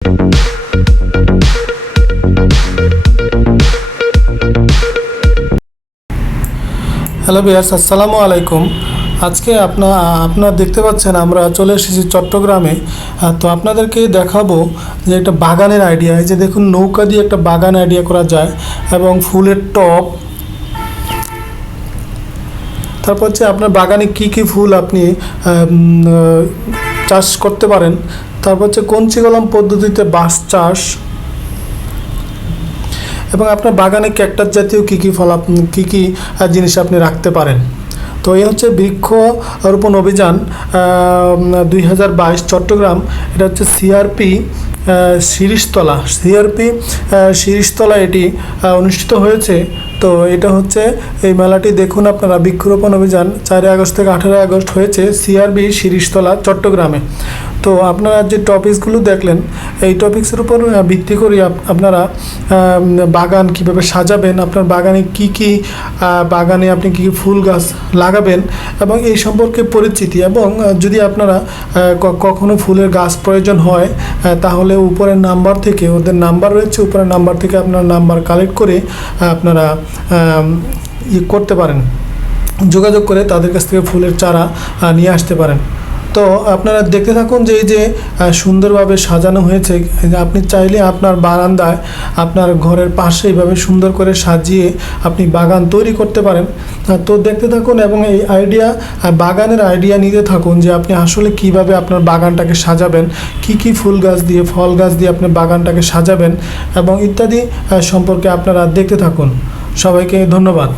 Hello viewers, আসসালামু আলাইকুম। আজকে আপনারা দেখতে পাচ্ছেন আমরা চলে এসেছি চট্টগ্রামে। তো আপনাদেরকে দেখাবো যে একটা বাগানের আইডিয়া। এই যে দেখুন, নৌকা দিয়ে একটা বাগান আইডিয়া করা যায় এবং ফুলের টব। তারপর হচ্ছে আপনার বাগানে কি কি ফুল আপনি চাষ করতে পারেন। তারপর হচ্ছে কঞ্চি কলম পদ্ধতিতে বাঁশ চাষ, এবং আপনার বাগানে ক্যাকটাস জাতীয় কী কী ফল কী কী জিনিস আপনি রাখতে পারেন। তো এই হচ্ছে বৃক্ষরোপণ অভিযান 2022 চট্টগ্রাম। এটা হচ্ছে সিআরপি শিরিষতলা এটি অনুষ্ঠিত হয়েছে। তো এটা হচ্ছে এই মেলাটি দেখুন আপনারা, বৃক্ষরোপণ অভিযান 4 আগস্ট থেকে 18 আগস্ট হয়েছে সিআরবি শিরিষতলা চট্টগ্রামে। তো আপনারা যে টপিকসগুলো দেখলেন, এই টপিকসের উপর ভিত্তি করে আপনারা বাগান কিভাবে সাজাবেন, আপনার বাগানে বাগানে আপনি কী কী ফুল গাছ লাগাবেন এবং এই সম্পর্কে পরিচিতি। এবং যদি আপনারা কখনো ফুলের গাছ প্রয়োজন হয়, তাহলে উপরের নাম্বার থেকে, ওদের নাম্বার রয়েছে, উপরের নাম্বার থেকে আপনার নাম্বার কালেক্ট করে আপনারা করতে পারেন, যোগাযোগ করে তাদের কাছ থেকে ফুলের চারা নিয়ে আসতে পারেন। তো আপনারা দেখতে থাকুন যে এই যে সুন্দরভাবে সাজানো হয়েছে। আপনি চাইলে আপনার বারান্দায়, আপনার ঘরের পাশে এইভাবে সুন্দর করে সাজিয়ে আপনি বাগান তৈরি করতে পারেন। তো দেখতে থাকুন এবং এই বাগানের আইডিয়া নিতে থাকুন যে আপনি আসলে কিভাবে আপনার বাগানটাকে সাজাবেন, কি কি ফুল গাছ দিয়ে, ফল গাছ দিয়ে আপনার বাগানটাকে সাজাবেন এবং ইত্যাদি সম্পর্কে আপনারা দেখতে থাকুন। সবাইকে ধন্যবাদ।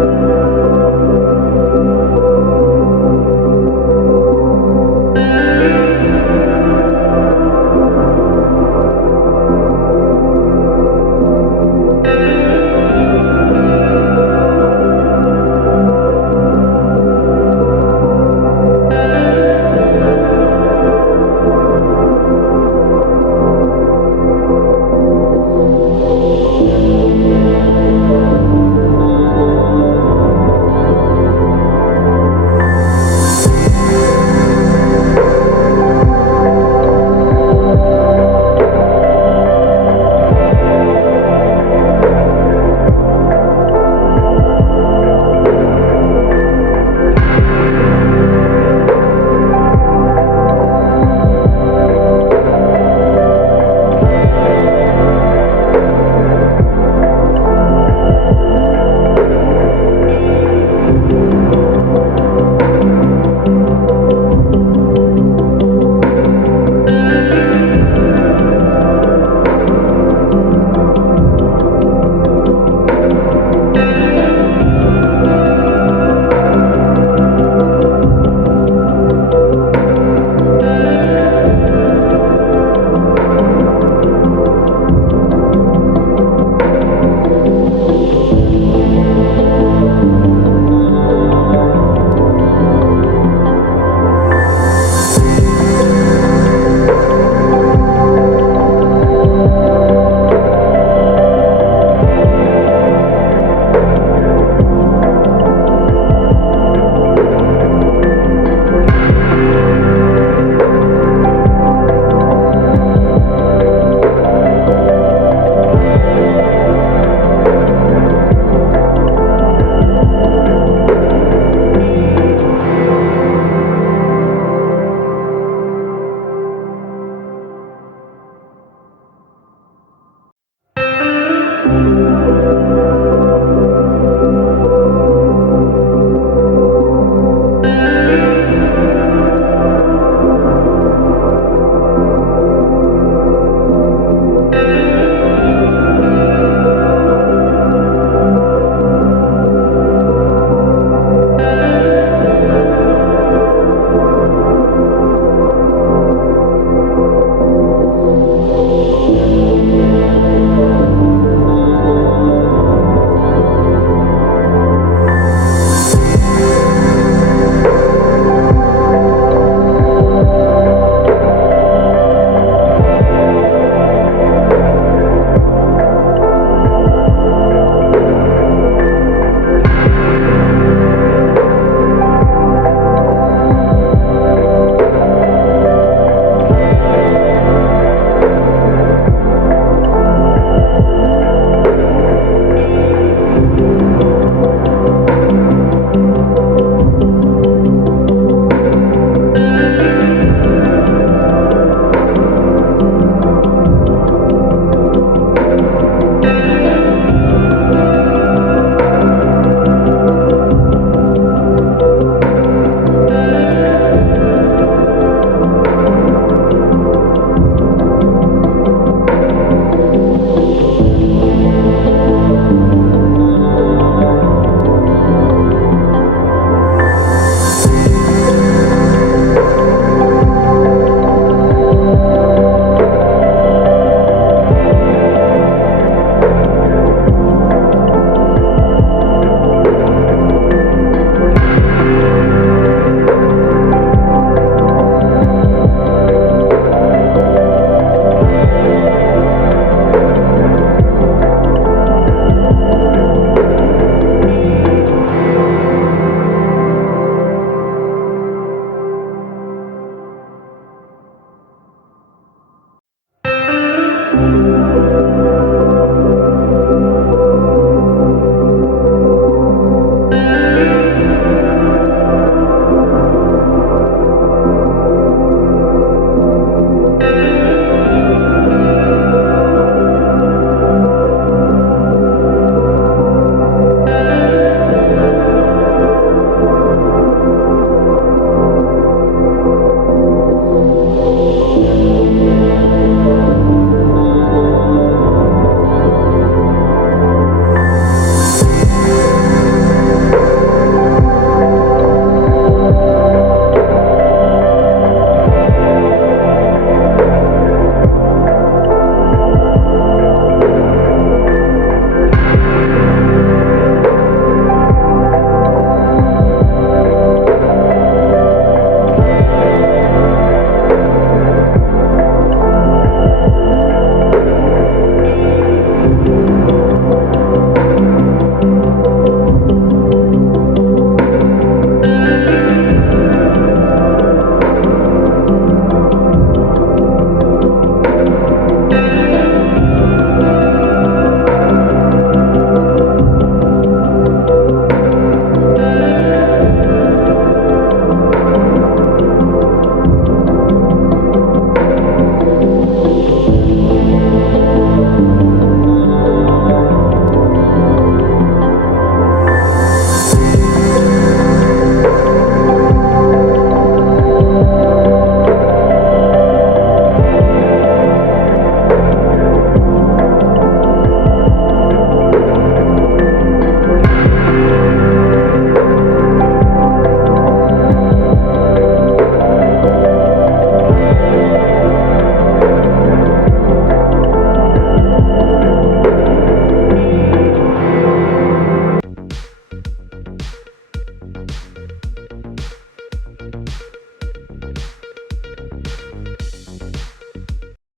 you.